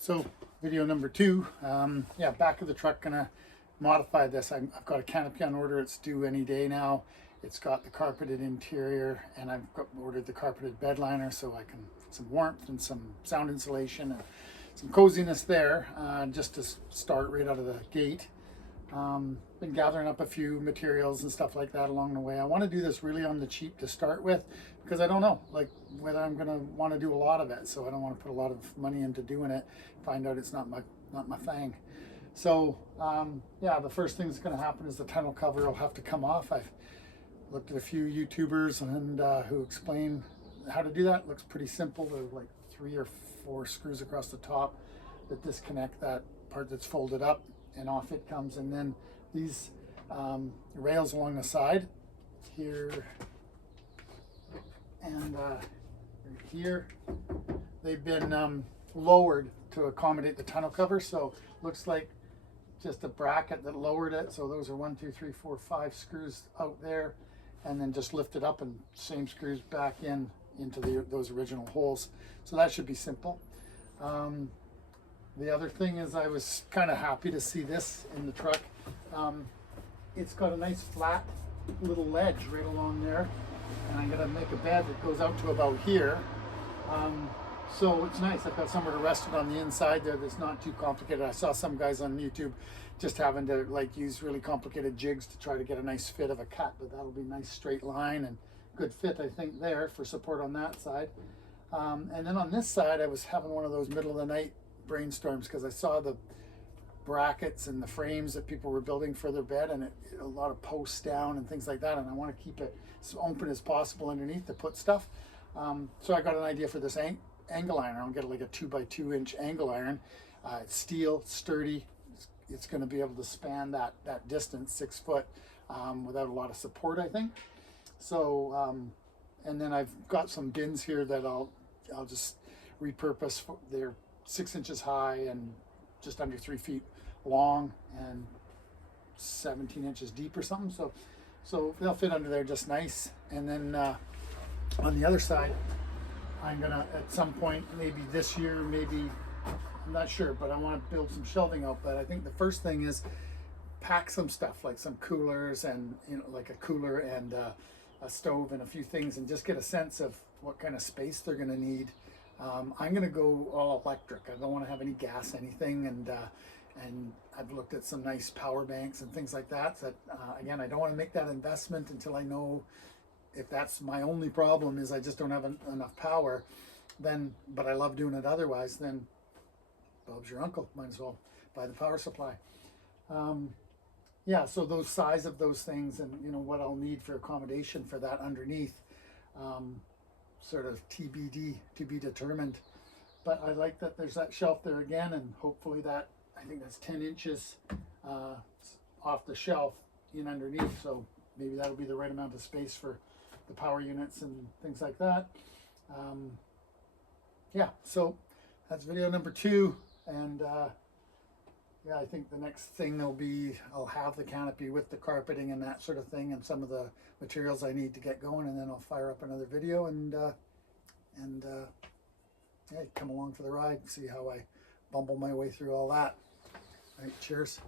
So video number two, yeah, back of the truck, gonna modify this. I've got a canopy on order. It's due any day now. It's got the carpeted interior, and ordered the carpeted bed liner so I can some warmth and some sound insulation and some coziness there, just to start right out of the gate. Been gathering up a few materials and stuff like that along the way. I want to do this really on the cheap to start with, because I don't know like whether I'm going to want to do a lot of it, so I don't want to put a lot of money into doing it, find out it's not my thing. So yeah, the first thing that's going to happen is the tonneau cover will have to come off. I've looked at a few YouTubers and who explain how to do that. It looks pretty simple. There's like 3 or 4 screws across the top that disconnect that part that's folded up, and off it comes. And then these rails along the side here and here, they've been lowered to accommodate the tonneau cover. So looks like just a bracket that lowered it. So those are 1, 2, 3, 4, 5 screws out there, and then just lifted up and same screws back into those original holes. So that should be simple. The other thing is, I was kind of happy to see this in the truck. It's got a nice flat little ledge right along there, and I'm gonna make a bed that goes out to about here. So it's nice. I've got somewhere to rest it on the inside there that's not too complicated. I saw some guys on YouTube just having to like use really complicated jigs to try to get a nice fit of a cut, but that'll be a nice straight line and good fit, I think, there for support on that side. And then on this side, I was having one of those middle of the night brainstorms, because I saw the brackets and the frames that people were building for their bed, and a lot of posts down and things like that, and I want to keep it as open as possible underneath to put stuff. So I got an idea for this angle iron. I'll get like a 2x2 inch angle iron. It's steel, sturdy. It's going to be able to span that distance, 6 foot, without a lot of support, I think. So and then I've got some bins here that I'll just repurpose. They're 6 inches high and just under 3 feet long and 17 inches deep or something. So they'll fit under there just nice. And then on the other side, I'm gonna at some point, maybe this year, maybe, I'm not sure, but I want to build some shelving out. But I think the first thing is pack some stuff, like some coolers and, you know, like a cooler and a stove and a few things, and just get a sense of what kind of space they're going to need. I'm going to go all electric. I don't want to have any gas, anything, and I've looked at some nice power banks and things like that. So again, I don't want to make that investment until I know if that's my only problem, is I just don't have enough power. Then, but I love doing it otherwise. Then Bob's your uncle. Might as well buy the power supply. Yeah, so those size of those things, and you know what I'll need for accommodation for that underneath, sort of TBD, to be determined. But I like that there's that shelf there again, and hopefully that, I think that's 10 inches off the shelf in underneath, so maybe that'll be the right amount of space for the power units and things like that. Yeah, so that's video number 2, and yeah, I think the next thing will be, I'll have the canopy with the carpeting and that sort of thing, and some of the materials I need to get going, and then I'll fire up another video and yeah, come along for the ride, see how I bumble my way through all that. All right, cheers.